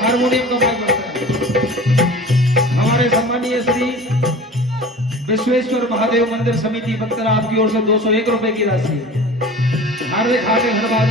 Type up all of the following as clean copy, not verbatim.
Harmonium का mic बजता है। हमारे सम्मानीय श्री विश्वेश्वर महादेव मंदिर समिति बक्तरा आपकी ओर से 201 रुपए की राशि हार्दिक हार्दिक धन्यवाद।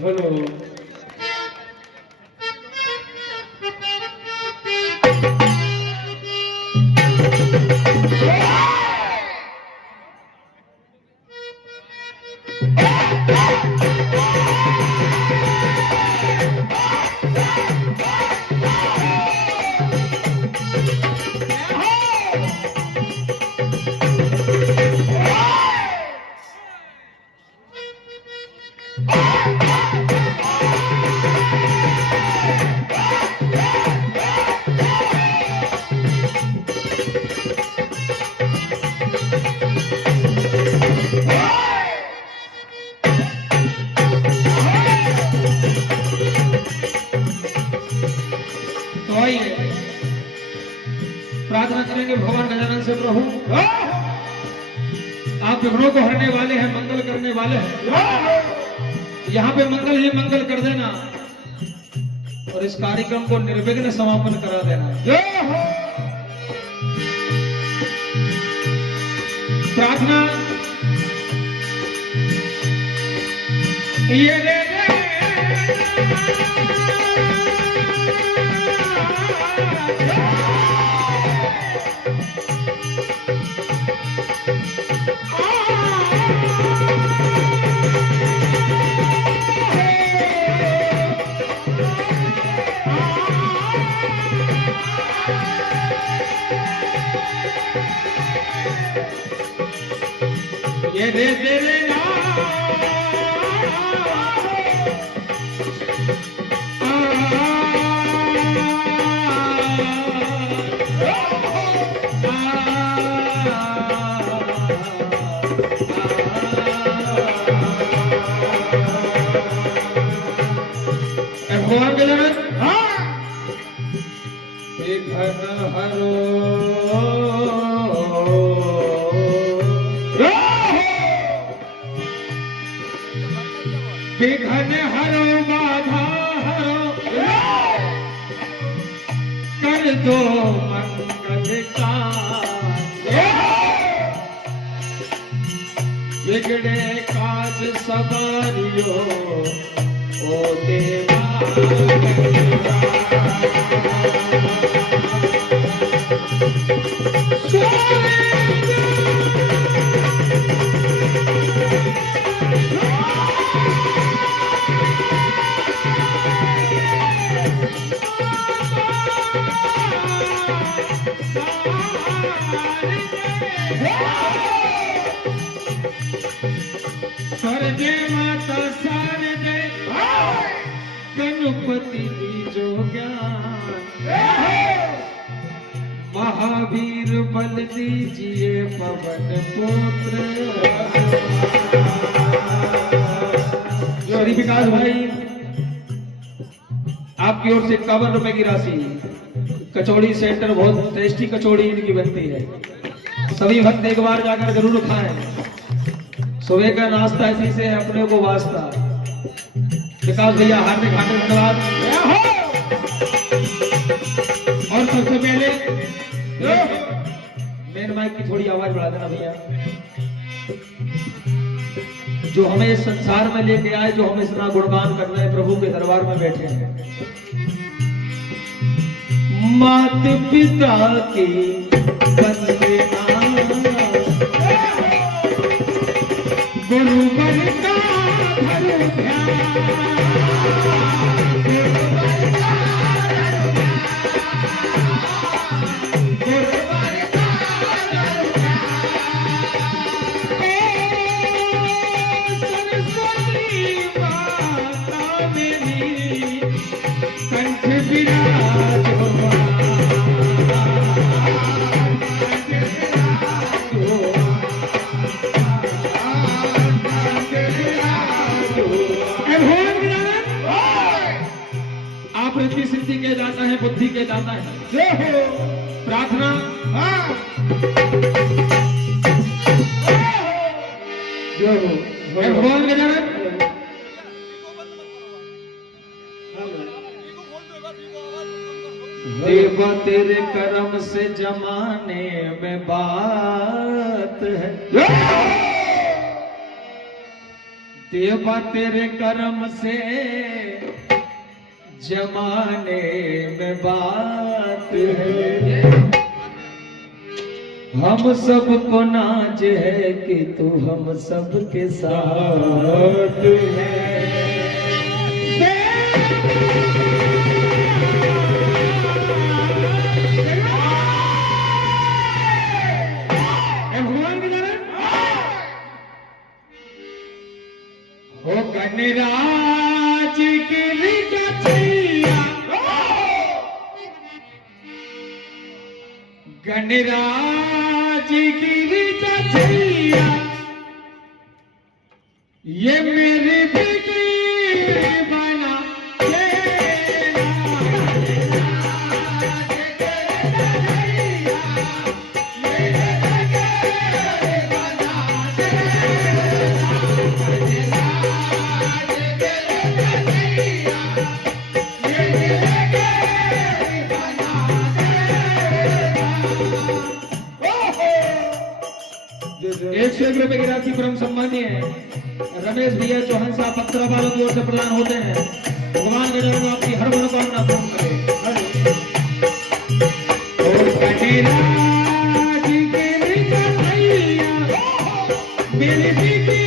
बोलो। तो आइए प्रार्थना करेंगे भगवान गजानन से। प्रभु आप विघ्नों को हरने वाले हैं, मंगल करने वाले हैं। यहाँ पे मंगल ही मंगल कर देना और इस कार्यक्रम को निर्विघ्न समापन करा देना। प्रार्थना ये दे ये दे देना भगवान के जगत विघ्न हरो विघ्न हरो बाधा हरो कर दो मंगल का बिगड़े काज सवारियो ओ देवा स्वर्गे माता शारदे गणपति दीजो ज्ञान महावीर बल दीजिए पवन पुत्र। श्री विकास भाई आपकी ओर से 51 रुपए की राशि। कचौड़ी सेंटर बहुत टेस्टी कचौड़ी इनकी बनती है, सभी भक्त एक बार जाकर जरूर खाएं। सुबह का नाश्ता इसी से अपने को वास्ता। विकास भैया हार्दिक हार्दिक धन्यवाद। और सबसे पहले मेन माइक की थोड़ी आवाज बढ़ा देना भैया। जो हमें इस संसार में लेके आए, जो हमें इतना गुणगान कर रहे हैं, प्रभु के दरबार में बैठे हैं। मात पिता की वंदना गुरु बरका धरु ध्यान सरस्वती माता मेरी कंठ विराज आप रिद्धि सिद्धि के दाता है, बुद्धि के दाता है। प्रार्थना भगवान के जनक देव तेरे कर्म से जमाने में बात है। देवा तेरे कर्म से जमाने में बात है, हम सबको नाज है कि तू हम सबके साथ है। हो गणराज की गणराज की छैया, ये मेरी बिकी बना ₹101 की राशि परम सम्मानीय रमेश भैया चौहान साहब पत्रा वालों की ओर से प्रदान होते हैं। भगवान गणेश आपकी हर मनोकामना पूर्ण करे। मेरी बेटी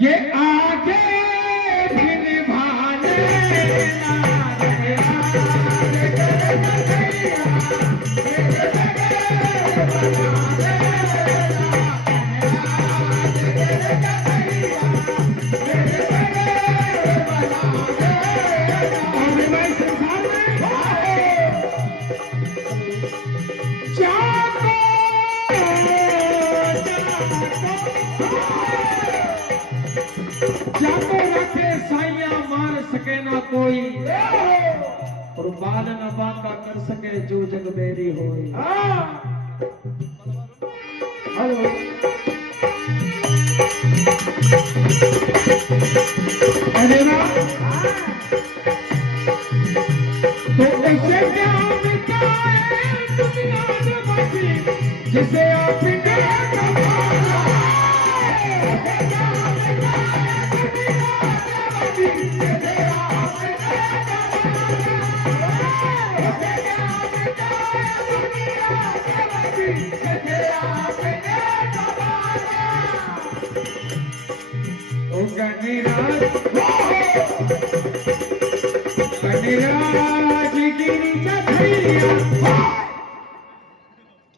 ये आगे भी निभाने जातो रखे साइया मार सके ना कोई, और बाल न बांका कर सके जो जग बेरी होई। हेलो अरे ना तो ऐसे क्या मिटाए दुनिया में बसी जिसे आपने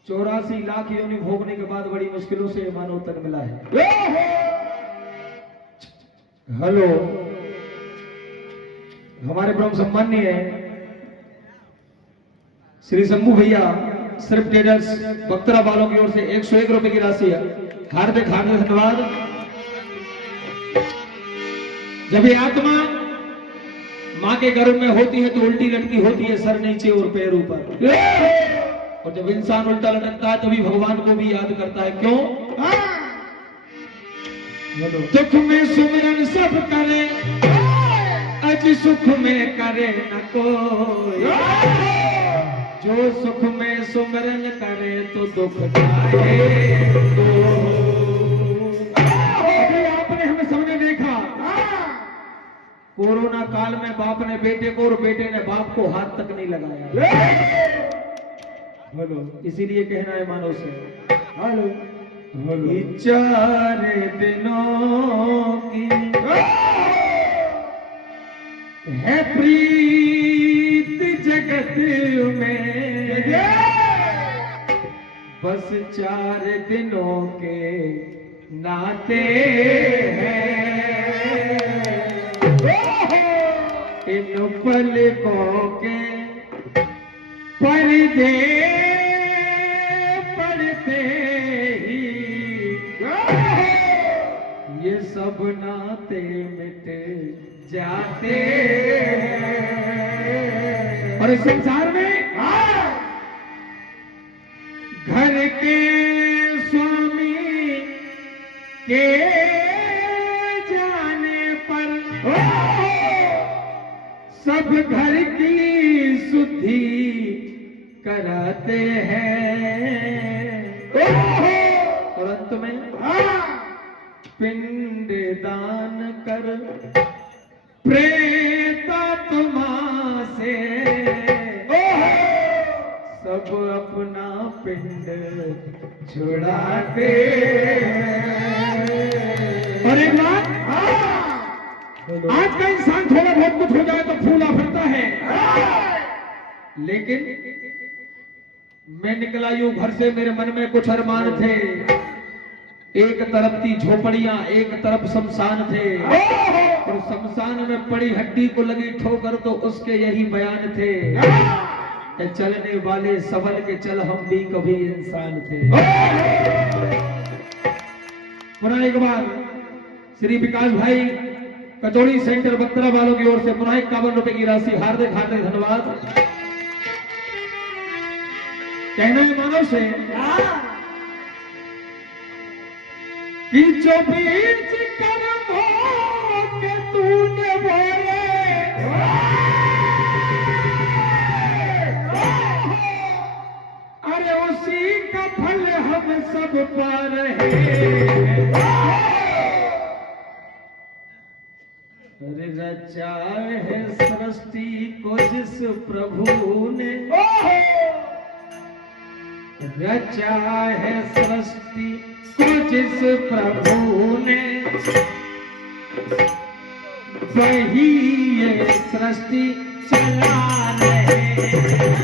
चौरासी लाख योनि भोगने के बाद बड़ी मुश्किलों से मानव तक मिला है। हेलो हमारे परम सम्मानीय श्री शंभू भैया सिर्फ ट्रेडर्स बक्तरा वालों की ओर से ₹101 की राशि है। हार्दिक हार्दिक धन्यवाद। जब ये आत्मा माँ के गर्भ में होती है तो उल्टी लटकी होती है, सर नीचे और पैर ऊपर, और जब इंसान उल्टा लटकता है तभी भगवान को भी याद करता है। क्यों? दुख में सुमिरन सब करे, अज सुख में करे न कोई। जो सुख में सुमिरन करे तो दुख जाए तो। अभी आपने हमें सबने देखा, कोरोना काल में बाप ने बेटे को और बेटे ने बाप को हाथ तक नहीं लगाया। इसीलिए कहना है मानव से, हेलो 4 दिनों की है प्रीत जगत में, बस 4 दिनों के नाते हैं। इन पलकों के पर्दे पड़ते ही ये सब नाते मिट जाते हैं। और इस संसार में घर के स्वामी के जाने पर सब घर की शुद्धि कराते हैं। और अंत में पिंड दान कर प्रेतात्मा से सब अपना पिंड छुड़ाते हैं। और एक बात, आज का इंसान थोड़ा बहुत कुछ हो जाए तो फूला फिरता है, लेकिन मैं निकला यूं घर से, मेरे मन में कुछ अरमान थे। एक तरफ थी झोपड़ियां, एक तरफ शमशान थे, और शमशान में पड़ी हड्डी को लगी ठोकर तो उसके यही बयान थे कि चलने वाले संभल के चल, हम भी कभी इंसान थे। पुनः एक बार श्री विकास भाई कचौड़ी सेंटर बत्रा वालों की ओर से पुनः 51 रुपए की राशि हार्दिक हार्दिक धन्यवाद। कहना है मानव से कि जो बीच कर्मों के तूने बोले, अरे उसी का फल हम सब पा रहे हैं। अरे रचा है सृष्टि को जिस प्रभु ने, रचा है सृष्टि को जिस प्रभु ने, वही ये सृष्टि चला रहे हैं।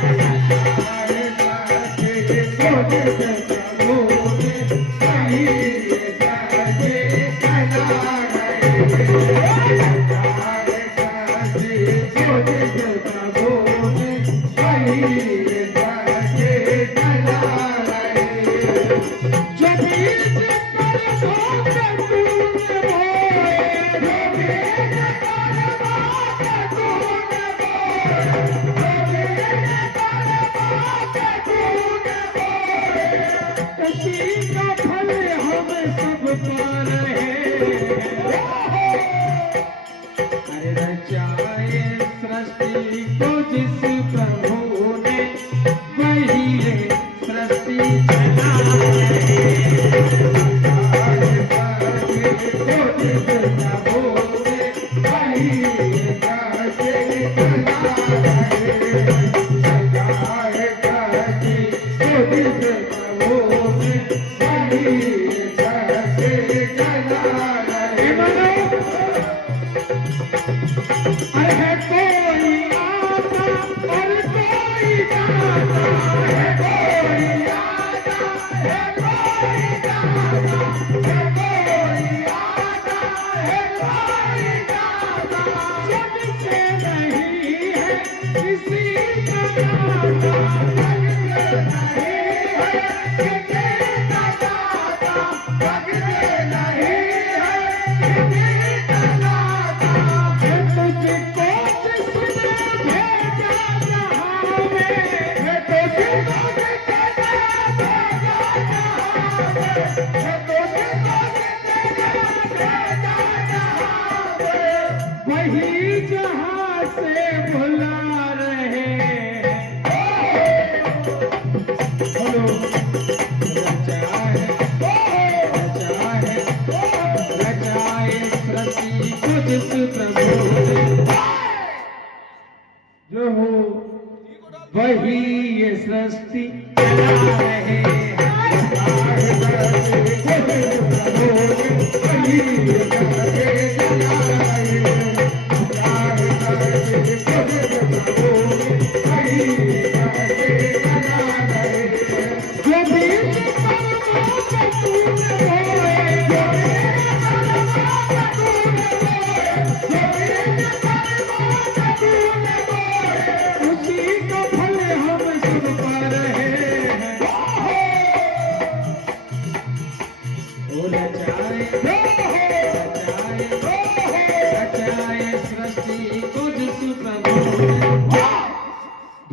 सृष्टि को जिस प्रभु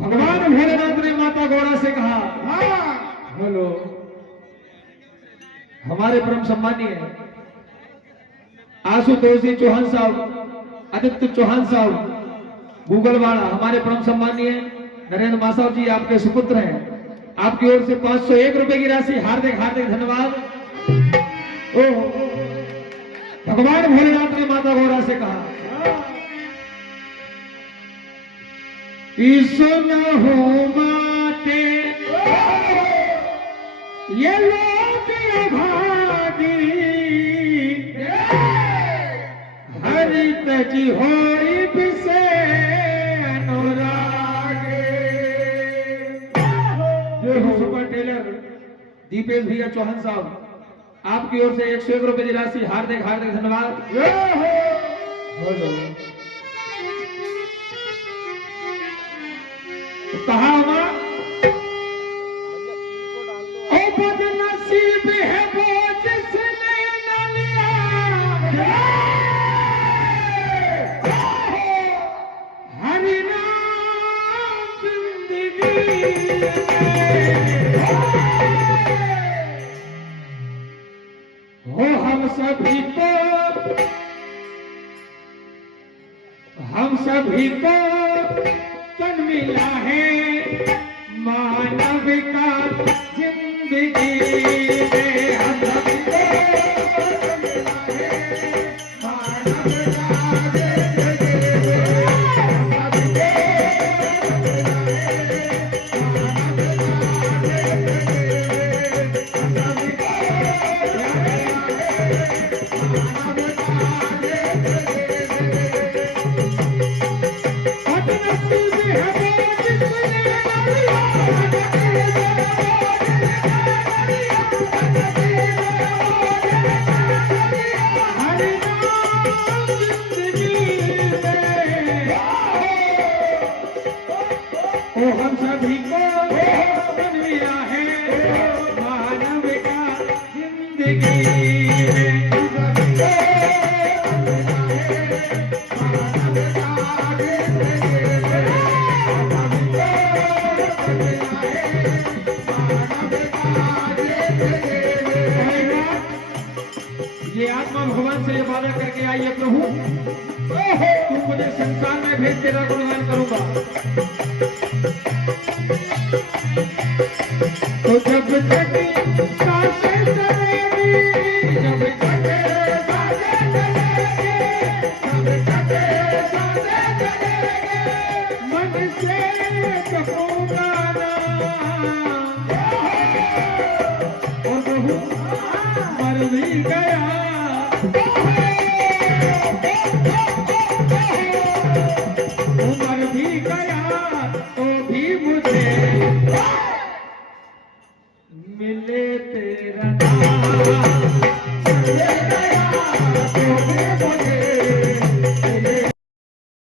भगवान भोलेनाथ ने माता गौरा से कहा, बोलो हमारे परम सम्मानीय आशुतोष जी चौहान साहब, आदित्य चौहान साहब गूगलवाड़ा, हमारे परम सम्मानीय नरेंद्र मासाव जी आपके सुपुत्र हैं, आपकी ओर से 501 रुपए की राशि, हार्दिक हार्दिक धन्यवाद। ओ भगवान भोलेनाथ ने माता गौरा से कहा, सुन हो माते ये लोग अभागी, हरित जी होई बिसे अनुरागे। सुपर टेलर दीपेश भैया चौहान साहब, आपकी ओर से 101 रुपए की राशि, हार्दिक हार्दिक धन्यवाद। कहा हुआ ओ बदनसीब है वो जिसने न लिया, हरि नाम जिंदगी हो। हम सभी को तन मिला है मानव का जिंदगी में, हम सभी को तन मिला है मानव का जिंदगी हम सभी को तन मिला है मानव का जिंदगी में। ये आत्मा भगवान से ये वादा करके आई है, प्रभु तू मुझे संसार में भेज तेरा गुणगान करूंगा। तो जब तक सांसें चलेगी, जब तक सांसें चलेगी, जब तक सांसें चलेगी, मन से कहूंगा ना और कहूँ मर भी गया।